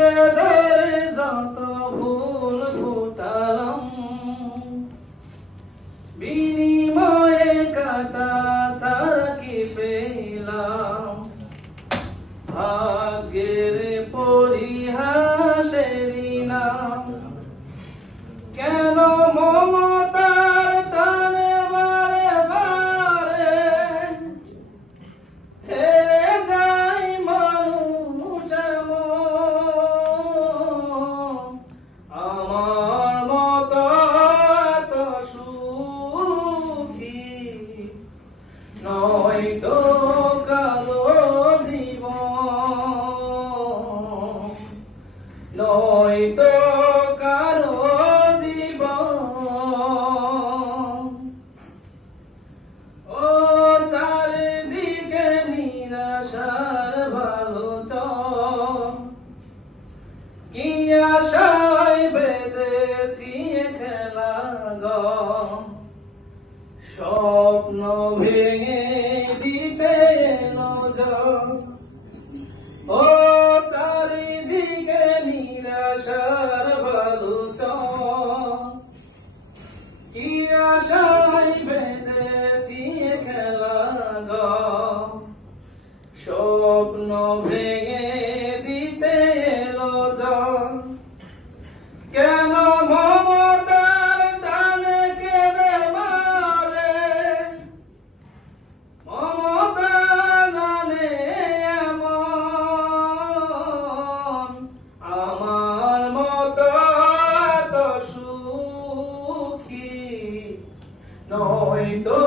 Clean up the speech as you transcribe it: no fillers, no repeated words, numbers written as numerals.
বুকে ধরে যত ফুল ফুটালাম, বিনিময়ে কাটা ছাড়া কি পেলাম? ভাগ্যের পরিহাসেরই নাম। কেন মমতার টানে বারে বারে হেরে যায় মানুষ এমন? আমার মতো এত সুখী নয়তো কালো জীবন, নয়তো কালো জীবন। ও চারিদিকে নিরাশার ভালো চল, কি আশায় বেঁধেছি খেলা গো, স্বপ্ন ভেঙে দিতে এলো জল। ও চারিদিকে নিরাশার ভালো চল, কি আশায় বেঁধেছি খেলা গো, স্বপ্ন ভেঙে দিতে এলো জল। কেন মমতার টানে কেঁদে মারে, মমতা জানে এমন? আমার মতো এত সুখী নয়তো